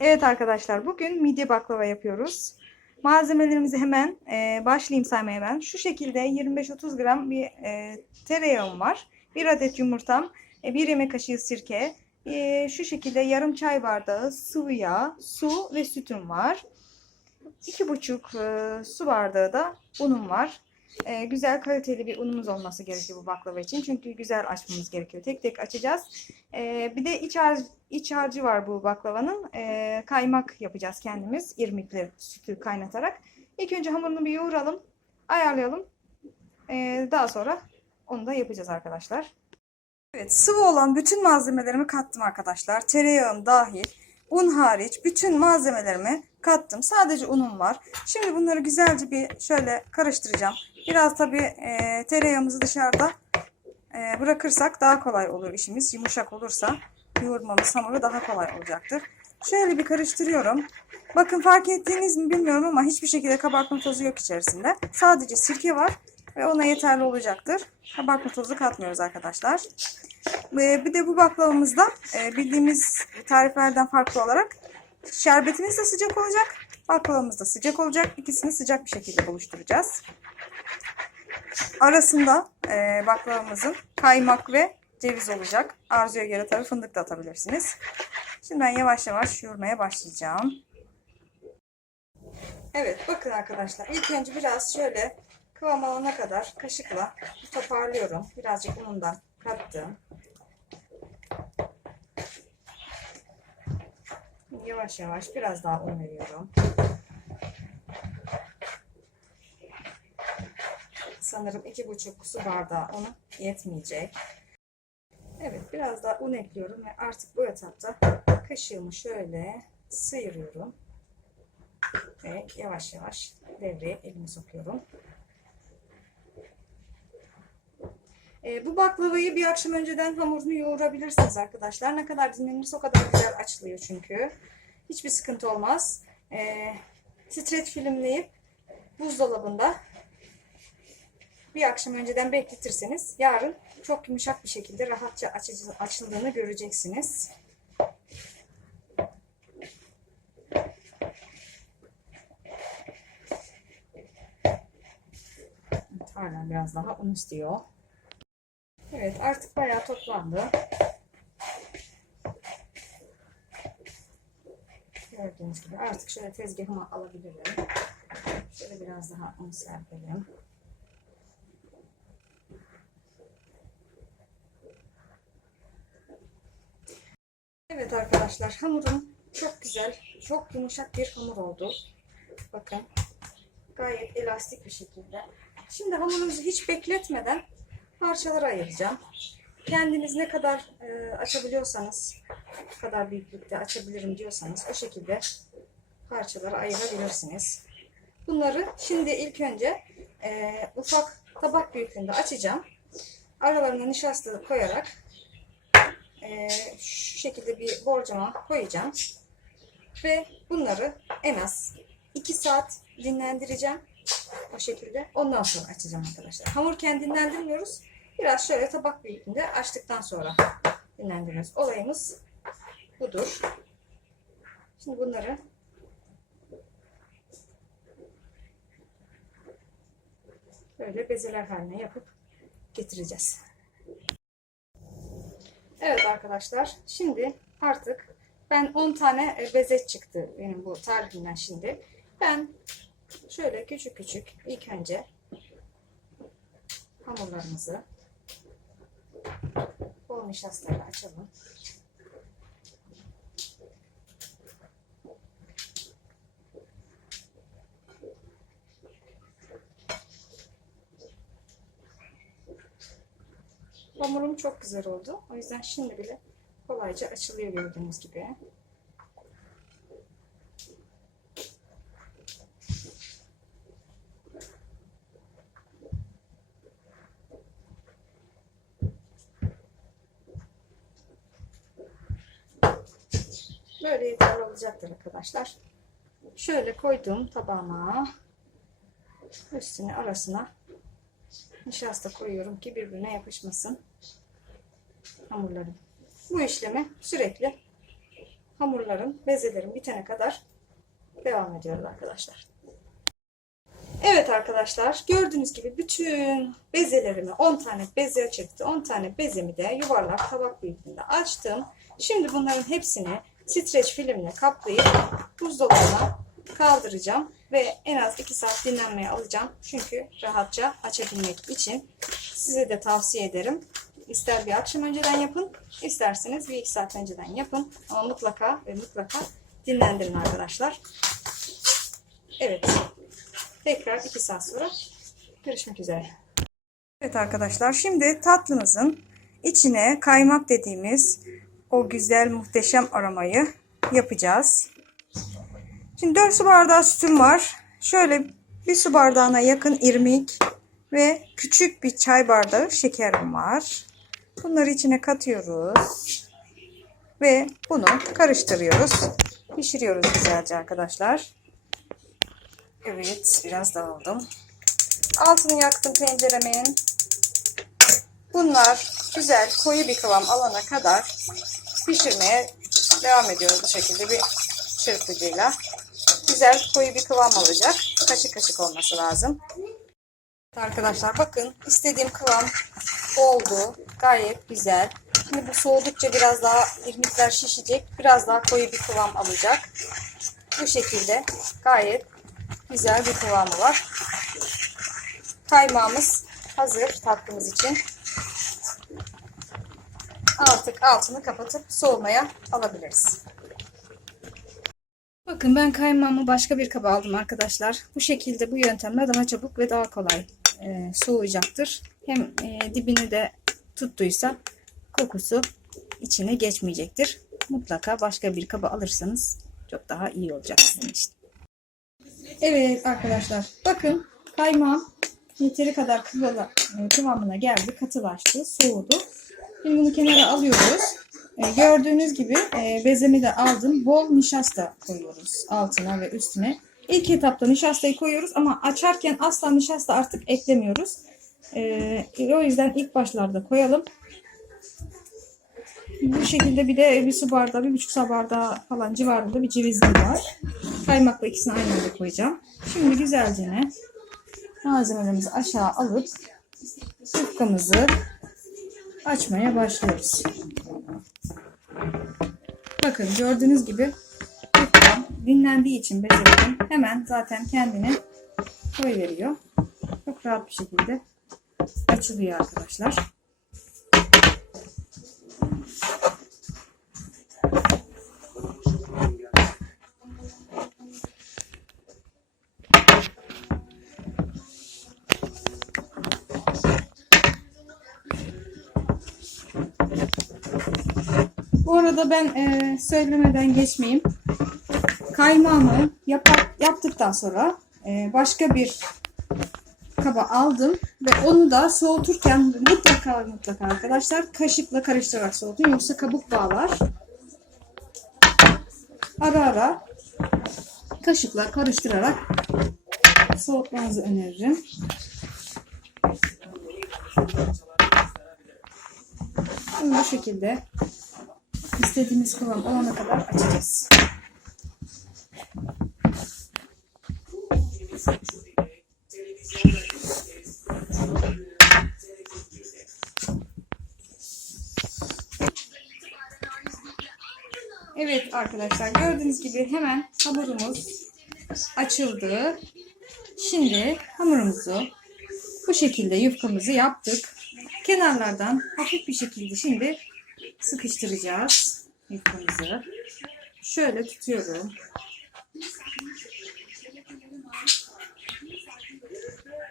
Evet arkadaşlar bugün midye baklava yapıyoruz. Malzemelerimizi hemen e, başlayayım saymaya ben. Şu şekilde 25-30 gram bir e, tereyağım var. Bir adet yumurtam, e, bir yemek kaşığı sirke, e, şu şekilde yarım çay bardağı sıvı yağ, su ve sütüm var. 2,5 e, su bardağı da unum var. E, güzel kaliteli bir unumuz olması gerekiyor bu baklava için. Çünkü güzel açmamız gerekiyor. Tek tek açacağız. E, bir de iç, harcı, iç harcı var bu baklavanın. E, kaymak yapacağız kendimiz. irmikli sütü kaynatarak. İlk önce hamurunu bir yoğuralım. Ayarlayalım. E, daha sonra onu da yapacağız arkadaşlar. Evet sıvı olan bütün malzemelerimi kattım arkadaşlar. Tereyağım dahil. Un hariç bütün malzemelerimi kattım. Sadece unum var. Şimdi bunları güzelce bir şöyle karıştıracağım. Biraz tabii e, tereyağımızı dışarıda e, bırakırsak daha kolay olur işimiz. Yumuşak olursa yoğurmamız hamuru daha kolay olacaktır. Şöyle bir karıştırıyorum. Bakın fark ettiğiniz mi bilmiyorum ama hiçbir şekilde kabartma tozu yok içerisinde. Sadece sirke var ve ona yeterli olacaktır. Kabartma tozu katmıyoruz arkadaşlar. Ve bir de bu baklavamızda e, bildiğimiz tariflerden farklı olarak şerbetimiz de sıcak olacak. Baklavamız da sıcak olacak. İkisini sıcak bir şekilde buluşturacağız. Arasında e, baklavamızın kaymak ve ceviz olacak. Arzuya göre tabii fındık da atabilirsiniz. Şimdi ben yavaş yavaş yoğurmaya başlayacağım. Evet bakın arkadaşlar ilk önce biraz şöyle kıvam alana kadar kaşıkla toparlıyorum. Birazcık unundan kattım. Yavaş yavaş biraz daha un veriyorum. Sanırım iki buçuk su bardağı unu yetmeyecek. Evet biraz daha un ekliyorum ve artık bu etapta kaşığımı şöyle sıyırıyorum. Ve yavaş yavaş devreye elimi sokuyorum. E, bu baklavayı bir akşam önceden hamurunu yoğurabilirsiniz arkadaşlar. Ne kadar dinlenirse o kadar güzel açılıyor çünkü. Hiçbir sıkıntı olmaz. E, streç filmleyip buzdolabında bir akşam önceden bekletirseniz yarın çok yumuşak bir şekilde rahatça açıldığını göreceksiniz. Hala biraz daha un istiyor. Evet artık bayağı toplandı. Gördüğünüz gibi artık şöyle tezgahıma alabilirim. Şöyle biraz daha un serpelim. Evet arkadaşlar hamurum çok güzel, çok yumuşak bir hamur oldu. Bakın gayet elastik bir şekilde. Şimdi hamurumuzu hiç bekletmeden parçalara ayıracağım. Kendiniz ne kadar e, açabiliyorsanız, ne kadar büyüklükte açabilirim diyorsanız o şekilde parçalara ayırabilirsiniz. Bunları şimdi ilk önce e, ufak tabak büyüklüğünde açacağım. Aralarına nişasta koyarak e, şu şekilde bir borcama koyacağım. Ve bunları en az 2 saat dinlendireceğim. O şekilde. Ondan sonra açacağım arkadaşlar. Hamur kendinden dinlendirmiyoruz. Biraz şöyle tabak büyüklüğünde açtıktan sonra dinlendiriyoruz. Olayımız budur. Şimdi bunları böyle bezeler haline yapıp getireceğiz. Evet arkadaşlar şimdi artık ben 10 tane beze çıktı benim bu tarifimden şimdi. Ben şöyle küçük küçük ilk önce hamurlarımızı bol nişastayla açalım. Hamurum çok güzel oldu. O yüzden şimdi bile kolayca açılıyor gördüğünüz gibi. Böyle yeterli olacaktır arkadaşlar. Şöyle koyduğum tabağıma üstüne arasına nişasta koyuyorum ki birbirine yapışmasın hamurlarım. Bu işlemi sürekli hamurlarım, bezelerim bitene kadar devam ediyoruz arkadaşlar. Evet arkadaşlar gördüğünüz gibi bütün bezelerimi 10 tane beze çıktı. 10 tane bezemi de yuvarlak tabak büyüklüğünde açtım. Şimdi bunların hepsini streç filmle kaplayıp buzdolabına kaldıracağım ve en az 2 saat dinlenmeye alacağım. Çünkü rahatça açabilmek için size de tavsiye ederim. İster bir akşam önceden yapın, isterseniz bir iki saat önceden yapın. Ama mutlaka ve mutlaka dinlendirin arkadaşlar. Evet. Tekrar 2 saat sonra görüşmek üzere. Evet arkadaşlar şimdi tatlımızın içine kaymak dediğimiz o güzel muhteşem aromayı yapacağız. Şimdi 4 su bardağı sütüm var. Şöyle bir su bardağına yakın irmik ve küçük bir çay bardağı şekerim var. Bunları içine katıyoruz. Ve bunu karıştırıyoruz. Pişiriyoruz güzelce arkadaşlar. Evet, biraz dağıldım. Altını yaktım tenceremin. Bunlar güzel koyu bir kıvam alana kadar pişirmeye devam ediyoruz bu şekilde bir çırpıcıyla. Güzel koyu bir kıvam alacak. Kaşık kaşık olması lazım. Arkadaşlar bakın istediğim kıvam oldu. Gayet güzel. Şimdi bu soğudukça biraz daha irmikler şişecek. Biraz daha koyu bir kıvam alacak. Bu şekilde gayet güzel bir kıvamı var. Kaymağımız hazır tatlımız için. Artık altını kapatıp soğumaya alabiliriz. Bakın ben kaymağımı başka bir kaba aldım arkadaşlar. Bu şekilde bu yöntemle daha çabuk ve daha kolay e, soğuyacaktır. Hem e, dibini de tuttuysa kokusu içine geçmeyecektir. Mutlaka başka bir kaba alırsanız çok daha iyi olacak sizin için. Evet arkadaşlar bakın kaymağım yeteri kadar kıvala, e, kıvamına geldi. Katılaştı, soğudu. Şimdi bunu kenara alıyoruz. E, gördüğünüz gibi e, bezemi de aldım. Bol nişasta koyuyoruz altına ve üstüne. İlk etapta nişastayı koyuyoruz ama açarken asla nişasta artık eklemiyoruz. E, o yüzden ilk başlarda koyalım. Bu şekilde bir de bir su bardağı, bir buçuk su bardağı falan civarında bir cevizim var. Kaymakla ikisini aynı anda koyacağım. Şimdi güzelce malzemelerimizi aşağı alıp yufkamızı açmaya başlıyoruz. Bakın gördüğünüz gibi yufkam dinlendiği için bezelerim hemen zaten kendini koyuveriyor. Çok rahat bir şekilde açılıyor arkadaşlar. Bu arada ben e, söylemeden geçmeyeyim. Kaymağımı yap yaptıktan sonra e, başka bir kaba aldım ve onu da soğuturken mutlaka mutlaka arkadaşlar kaşıkla karıştırarak soğutun yoksa kabuk bağlar. Ara ara kaşıkla karıştırarak soğutmanızı öneririm. Bunu bu şekilde istediğimiz kıvam olana kadar açacağız. Evet arkadaşlar gördüğünüz gibi hemen hamurumuz açıldı. Şimdi hamurumuzu bu şekilde yufkamızı yaptık. Kenarlardan hafif bir şekilde şimdi sıkıştıracağız yufkamızı. Şöyle tutuyorum.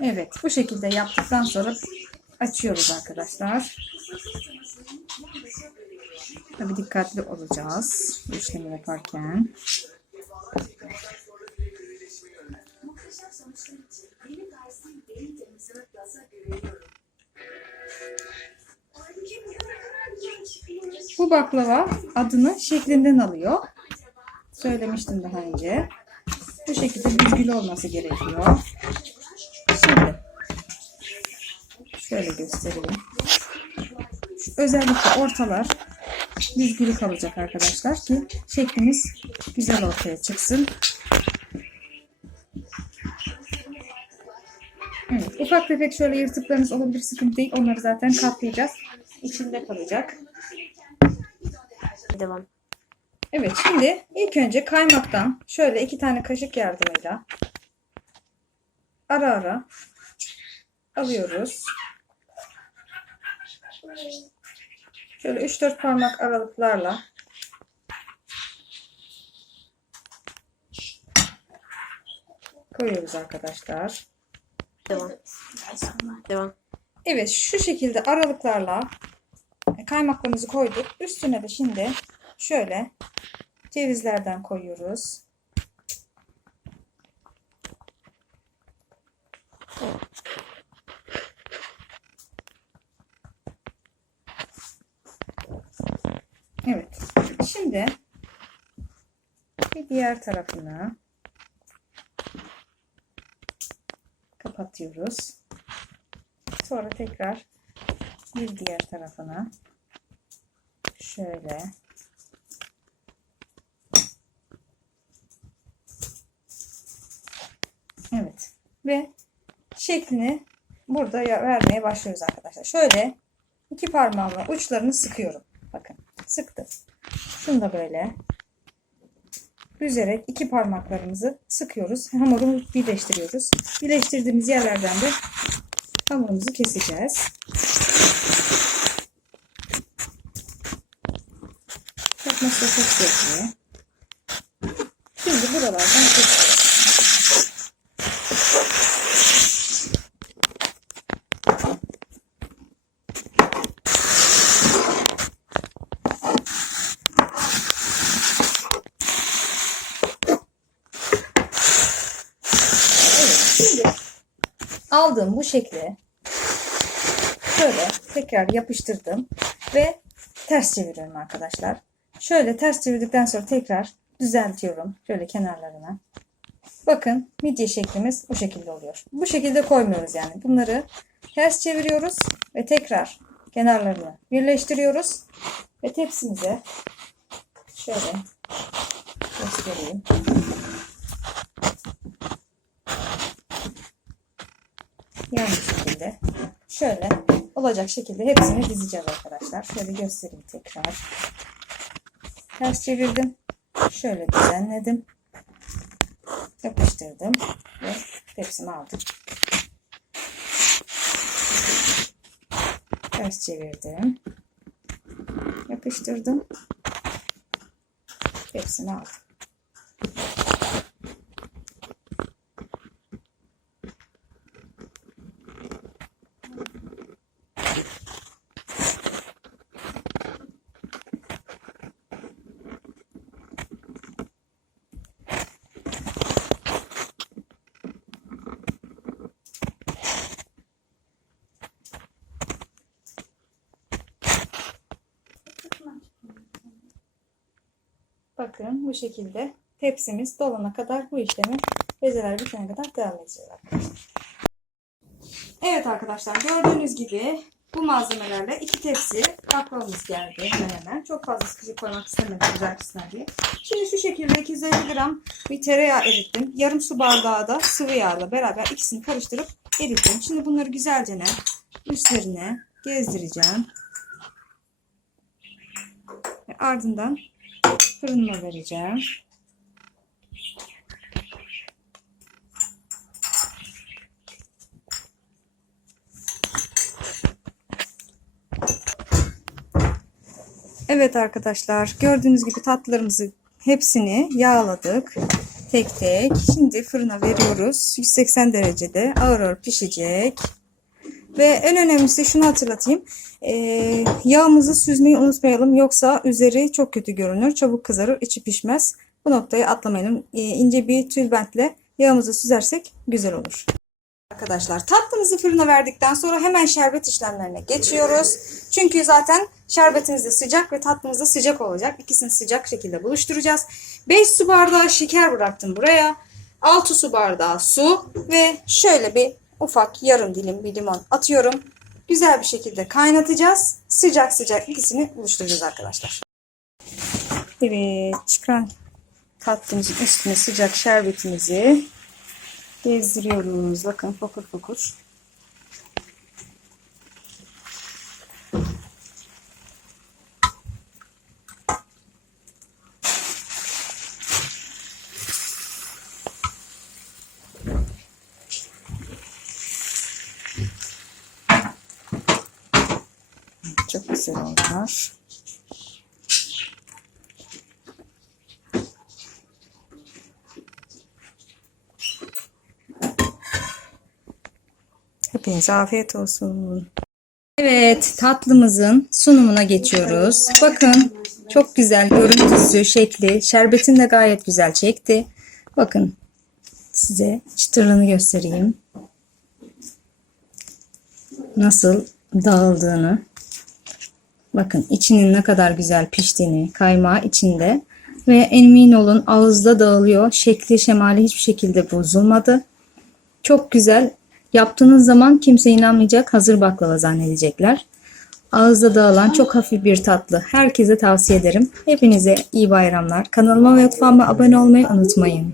Evet bu şekilde yaptıktan sonra açıyoruz arkadaşlar. Tabii dikkatli olacağız bu işlemi yaparken. Bu baklava adını şeklinden alıyor. Söylemiştim daha önce. Bu şekilde büzgülü olması gerekiyor. Şimdi şöyle göstereyim. Şu özellikle ortalar düzgülü kalacak arkadaşlar ki şeklimiz güzel ortaya çıksın. Evet, ufak tefek şöyle yırtıklarınız olabilir sıkıntı değil. Onları zaten katlayacağız. İçinde kalacak. Devam. Evet şimdi ilk önce kaymaktan şöyle iki tane kaşık yardımıyla ara ara alıyoruz. Şöyle 3-4 parmak aralıklarla koyuyoruz arkadaşlar. Devam. Devam. Evet şu şekilde aralıklarla kaymaklarımızı koyduk. Üstüne de şimdi şöyle cevizlerden koyuyoruz. Evet. Şimdi bir diğer tarafını kapatıyoruz. Sonra tekrar bir diğer tarafına şöyle Evet. Ve şeklini burada vermeye başlıyoruz arkadaşlar. Şöyle iki parmağımla uçlarını sıkıyorum. Bakın sıktım. Şunu da böyle üzerek iki parmaklarımızı sıkıyoruz. Hamuru birleştiriyoruz. Birleştirdiğimiz yerlerden de hamurumuzu keseceğiz. Yapması da çok zevkli. Şimdi buralardan kesiyoruz. Evet, şimdi aldığım bu şekli şöyle tekrar yapıştırdım ve ters çeviriyorum arkadaşlar. Şöyle ters çevirdikten sonra tekrar düzeltiyorum şöyle kenarlarına. Bakın midye şeklimiz bu şekilde oluyor. Bu şekilde koymuyoruz yani. Bunları ters çeviriyoruz ve tekrar kenarlarını birleştiriyoruz ve tepsimize şöyle göstereyim. Yan şekilde şöyle olacak şekilde hepsini dizeceğiz arkadaşlar. Şöyle göstereyim tekrar. Ters çevirdim. Şöyle düzenledim. Yapıştırdım ve tepsimi aldım. Ters çevirdim. Yapıştırdım. Tepsimi aldım. Bakın bu şekilde tepsimiz dolana kadar bu işlemi bezeler bitene kadar devam edeceğiz arkadaşlar. Evet arkadaşlar gördüğünüz gibi bu malzemelerle iki tepsi baklavamız geldi hemen hemen. Çok fazla sıkıcı koymak istemedim güzel pişsin diye. Şimdi şu şekilde 250 gram bir tereyağı erittim. Yarım su bardağı da sıvı yağla beraber ikisini karıştırıp erittim. Şimdi bunları güzelce üstlerine gezdireceğim. Ve ardından fırınıma vereceğim. Evet arkadaşlar gördüğünüz gibi tatlılarımızı hepsini yağladık tek tek. Şimdi fırına veriyoruz. 180 derecede ağır ağır pişecek. Ve en önemlisi şunu hatırlatayım. Ee, yağımızı süzmeyi unutmayalım. Yoksa üzeri çok kötü görünür. Çabuk kızarır, içi pişmez. Bu noktayı atlamayalım. Ee, ince bir tülbentle yağımızı süzersek güzel olur. Arkadaşlar tatlımızı fırına verdikten sonra hemen şerbet işlemlerine geçiyoruz. Çünkü zaten şerbetimiz de sıcak ve tatlımız da sıcak olacak. İkisini sıcak şekilde buluşturacağız. 5 su bardağı şeker bıraktım buraya. 6 su bardağı su ve şöyle bir ufak yarım dilim bir limon atıyorum. Güzel bir şekilde kaynatacağız. Sıcak sıcak ikisini buluşturacağız arkadaşlar. Evet, çıkan tatlımızın üstüne sıcak şerbetimizi gezdiriyoruz. Bakın fokur fokur. Çok güzel oldular. Hepinize afiyet olsun. Evet, tatlımızın sunumuna geçiyoruz. Bakın, çok güzel görüntüsü, şekli. Şerbetin de gayet güzel çekti. Bakın, size çıtırını göstereyim. Nasıl dağıldığını. Bakın içinin ne kadar güzel piştiğini, kaymağı içinde. Ve emin olun ağızda dağılıyor. Şekli şemali hiçbir şekilde bozulmadı. Çok güzel. Yaptığınız zaman kimse inanmayacak. Hazır baklava zannedecekler. Ağızda dağılan çok hafif bir tatlı. Herkese tavsiye ederim. Hepinize iyi bayramlar. Kanalıma ve mutfağıma abone olmayı unutmayın.